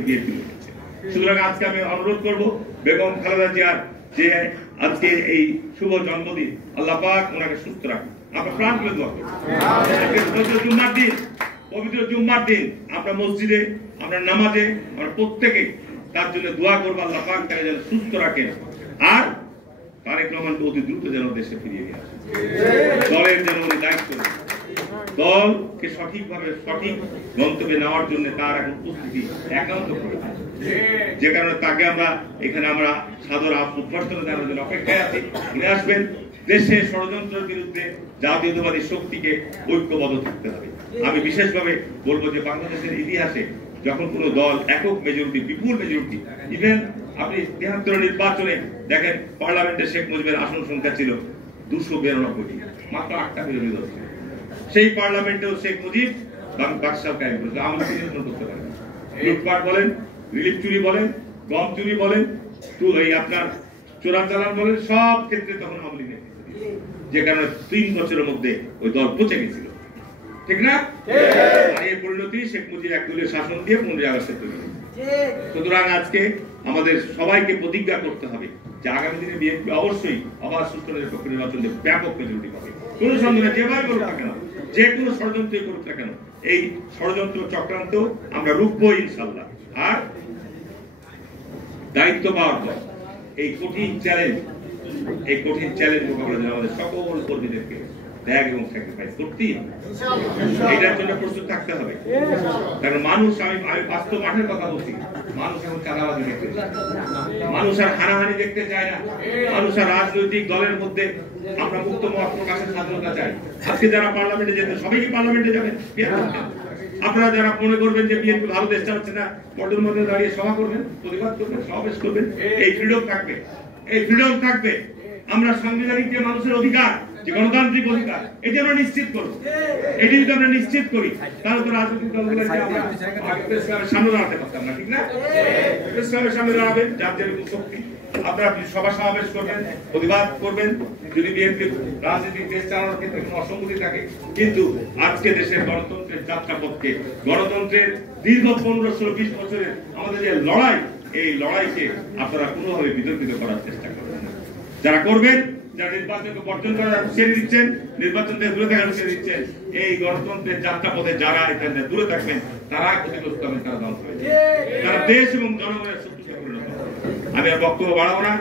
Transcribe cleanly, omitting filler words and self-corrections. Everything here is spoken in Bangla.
পক্ষে বিএনপি লড়ছে। সুতরাং আজকে আমি অনুরোধ করব বেগম খালেদা জিয়ার যে আজকে এই শুভ জন্মদিন, আল্লাহ পাক ওনাকে সুস্থ রাখুন। আমরা প্রাণ করে দোয়া করব। পবিত্র জুম্মার দিন আমরা মসজিদে, আমরা নামাজে, আমরা প্রত্যেকে তার জন্য দোয়া করবো, আল্লাহ পাক তাকে যেন সুস্থ রাখেন, আর তারেক রহমানকে অতি দ্রুত যেন দেশে ফিরিয়ে নিয়ে আসেন। দলের যেন উনি দায়িত্ব নেন, দলকে সঠিকভাবে সঠিক গন্তব্যে নেওয়ার জন্য তার এখন উপস্থিতি একান্ত প্রয়োজন। যে কারণে তাকে আমরা এখানে আমরা সাদর অভ্যর্থনা জানানোর জন্য অপেক্ষায় আছি। উনি আসবেন। দেশে ষড়যন্ত্রের বিরুদ্ধে জাতীয়তাবাদী শক্তিকে ঐক্যবদ্ধ থাকতে হবে। আমি বিশেষভাবে বলবো যে বাংলাদেশের ইতিহাসে যখন কোনো দল একক মেজরিটি, বিপুল মেজরিটি, ইভেন আপনি ৭৩ নির্বাচনে দেখেন পার্লামেন্টে শেখ মুজিবের আসন সংখ্যা ছিল ২৯২টি, মাত্র ৮টা বিরোধী দল ছিল। সেই পার্লামেন্টেও শেখ মুজিব বাকশাল কায়েম করেছে, আমরা নিয়ন্ত্রণ করতে পারি না। লুটপাট বলেন, রিলিফ চুরি বলেন, গম চুরি বলেন, এই আপনার চোরাচালান বলেন, সব ক্ষেত্রে তখন আওয়ামী লীগ, যে কারণে ৩ বছরের মধ্যে ওই দল পচে গেছিল, ঠিক না? আর এই পরিণতি শেখ মুজিব একদলীয় শাসন দিয়ে 15 আগস্টে তৈরি হয়েছে। সুতরাং আজকে আমাদের সবাইকে প্রতিজ্ঞা করতে হবে যে আগামী দিনে বিএনপি অবশ্যই আবার সুস্থ নিরপেক্ষ নির্বাচনে ব্যাপক মেজরিটি পাবে। কোন সন্দেহ নেই, যেভাবে করুক না কেন, যে কোনো ষড়যন্ত্র করুক না কেন, এই ষড়যন্ত্র চক্রান্ত আমরা রুখবো ইনশাল্লাহ। আর দায়িত্ব পাওয়ার পর এই কঠিন চ্যালেঞ্জ মোকাবেলা আমাদের সকল কর্মীদেরকে ত্যাগ এবং স্যাক্রিফাইস করতেই হবে, এটার জন্য প্রস্তুত থাকতে হবে। কারণ মানুষ, আমি বাস্তব মাঠের কথা বলছি, মানুষ এখন চাঁদাবাজি দেখতে চায়, মানুষ আর হানাহানি দেখতে চায় না, মানুষ আর রাজনৈতিক দলের মধ্যে আমরা মুক্ত মত প্রকাশের স্বাধীনতা চাই। আজকে যারা পার্লামেন্টে যেতে, সবাই কি পার্লামেন্টে যাবেন? আপনারা যারা মনে করবেন যে বিএনপি ভালো দেশ চালাচ্ছে না, পর্যটন মধ্যে দাঁড়িয়ে সভা করবেন, প্রতিবাদ করবেন, সমাবেশ করবেন, এই ফ্রিডম থাকবে, এই ফ্রিডম থাকবে। আমরা সাংবিধানিক যে মানুষের অধিকার, যে গণতান্ত্রিক অধিকার, এটি আমরা নিশ্চিত করবো। এটি যদি আমরা নিশ্চিত করি, তাহলে তো রাজনৈতিক দলগুলোকে আমরা ইসলামের সামনে দাঁড়াতে পারতাম না, ঠিক না? ইসলামের সামনে দাঁড়াবেন, যার যেরকম শক্তি, আপনারা সভা সমাবেশ করবেন, প্রতিবাদ করবেন। যদি বিএনপি রাজনৈতিক দেশ চালানোর ক্ষেত্রে কোনো অসঙ্গতি থাকে, কিন্তু আজকে দেশের গণতন্ত্রের যাত্রাপথকে, গণতন্ত্রের দীর্ঘ 15-20 বছরের আমাদের যে লড়াই, এই লড়াইকে আপনারা কোনোভাবে বিতর্কিত করার চেষ্টা করবেন না। যারা করবেন, যারা নির্বাচনকে বর্জন করার ছেড়ে দিচ্ছেন, নির্বাচন থেকে দূরে থাকার ছেড়ে দিচ্ছেন, এই গণতন্ত্রের যাত্রাপথে যারা এখান থেকে দূরে থাকবেন, তারাই ক্ষতিগ্রস্ত হবেন, তারা ধ্বংস হয়ে যাবে, তারা দেশ এবং জনগণের শত্রুতে পরিণত হবে। আমি আর বক্তব্য বাড়াবো না।